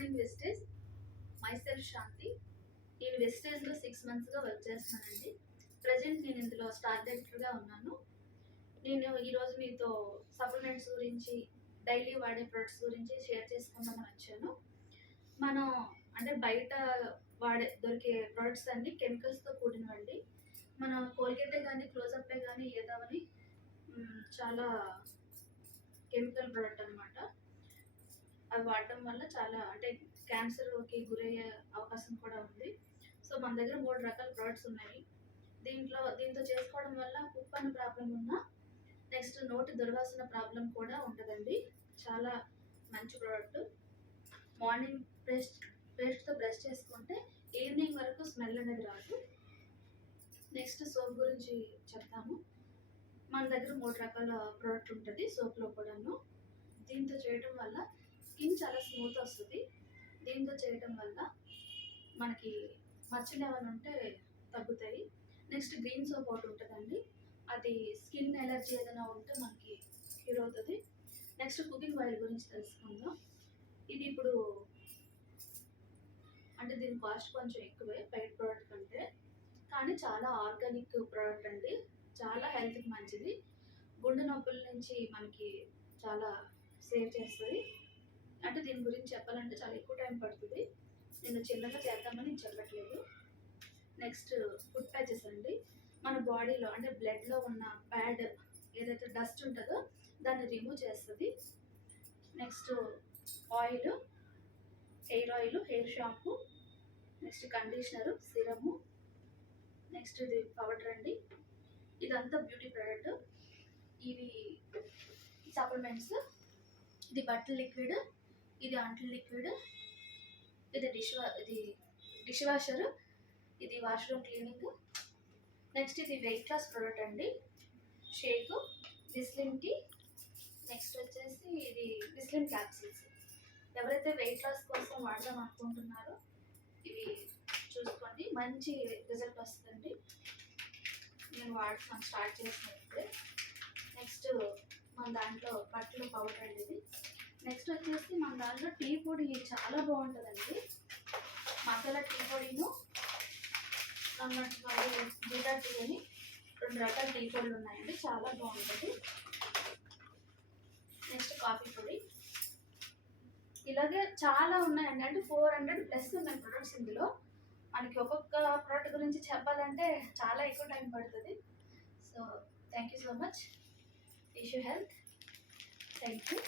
Morning wastage. Myself శాంతి. నేను వెస్టేజ్లో 6 మంత్స్గా work చేస్తున్నానండి. Present నేను ఇందులో స్టార్ డైరెక్టర్గా ఉన్నాను. నేను ఈరోజు మీతో సప్లిమెంట్స్ గురించి, డైలీ వాడే ప్రొడక్ట్స్ గురించి షేర్ చేసుకుందామని వచ్చాను. మనం అంటే బయట దొరికే ప్రొడక్ట్స్ అన్నీ కెమికల్స్తో కూడినవండి. మన కోల్గేటే కానీ క్లోజప్పే కానీ ఏదావని చాలా కెమికల్ ప్రొడక్ట్ అనమాట. అవి వాడటం వల్ల చాలా అంటే క్యాన్సర్కి గురయ్యే అవకాశం కూడా ఉంది. సో మన దగ్గర 3 రకాల ప్రొడక్ట్స్ ఉన్నాయి. దీంతో చేసుకోవడం వల్ల కుప్పని ప్రాబ్లం ఉన్నా, నెక్స్ట్ నోటి దుర్వాసన ప్రాబ్లం కూడా ఉంటుందండి. చాలా మంచి ప్రోడక్ట్. మార్నింగ్ పేస్ట్తో బ్రష్ చేసుకుంటే ఈవినింగ్ వరకు స్మెల్ అనేది రాదు. నెక్స్ట్ సోప్ గురించి చెప్తాము. మన దగ్గర 3 రకాల ప్రోడక్ట్ ఉంటుంది సోప్లో కూడాను. దీంతో చేయడం వల్ల స్కిన్ చాలా స్మూత్ వస్తుంది. దీంతో చేయడం వల్ల మనకి మచ్చలు ఏమైనా ఉంటే తగ్గుతాయి. నెక్స్ట్ గ్రీన్ సోప్ ఒకటి ఉంటుందండి, అది స్కిన్ ఎలర్జీ ఏదైనా ఉంటే మనకి క్యూర్ అవుతుంది. నెక్స్ట్ కుకింగ్ ఆయిల్ గురించి తెలుసుకుందాం. ఇది ఇప్పుడు అంటే దీని కాస్ట్ కొంచెం ఎక్కువే బయట ప్రోడక్ట్ కంటే, కానీ చాలా ఆర్గానిక్ ప్రోడక్ట్ అండి. చాలా హెల్త్కి మంచిది. గుండె నొప్పుల నుంచి మనకి చాలా సేవ్ చేస్తుంది. అంటే దీని గురించి చెప్పాలంటే చాలా ఎక్కువ టైం పడుతుంది. నేను చిన్నగా చేద్దామని చెప్పట్లేదు. నెక్స్ట్ ఫుడ్ ప్యాచెస్ అండి. మన బాడీలో అంటే బ్లడ్లో ఉన్న బ్యాడ్ ఏదైతే డస్ట్ ఉంటుందో దాన్ని రిమూవ్ చేస్తుంది. Next oil, hair oil, hair shampoo, next conditioner, సిరము, next ఇది పౌడర్ అండి. ఇదంతా బ్యూటీ ప్రోడక్ట్. ఇవి సప్లిమెంట్స్. ఇది బట్టల లిక్విడ్, ఇది అంట్ల లిక్విడ్, ఇది డిష్ వాషర్, ఇది వాష్రూమ్ క్లీనింగ్. నెక్స్ట్ ఇది వెయిట్ లాస్ ప్రోడక్ట్ అండి, షేక్, విస్లిన్ టీ. నెక్స్ట్ వచ్చేసి ఇది విస్లిన్ క్యాప్సిల్స్. ఎవరైతే వెయిట్ లాస్ కోసం వాడదాం అనుకుంటున్నారో ఇవి చూసుకోండి, మంచి రిజల్ట్ వస్తుందండి. నేను వాడతాను స్టార్ట్ చేసినప్పుడే. నెక్స్ట్ మన దాంట్లో బట్టలు పౌడర్ అండి ఇది. నెక్స్ట్ వచ్చేసి మన దాంట్లో టీ పొడి చాలా బాగుంటుందండి. మసాలా టీ పొడిను జీరా టీ అని 2 రకాల టీ పొడులు ఉన్నాయండి, చాలా బాగుంటుంది. నెక్స్ట్ కాఫీ పొడి. ఇలాగే చాలా ఉన్నాయండి, అంటే 400+ ఉన్నాయి ప్రొడక్ట్స్ ఇందులో. మనకి ఒక్కొక్క ప్రోడక్ట్ గురించి చెప్పాలంటే చాలా ఎక్కువ టైం పడుతుంది. So thank you so much. Wish you health. Thank you.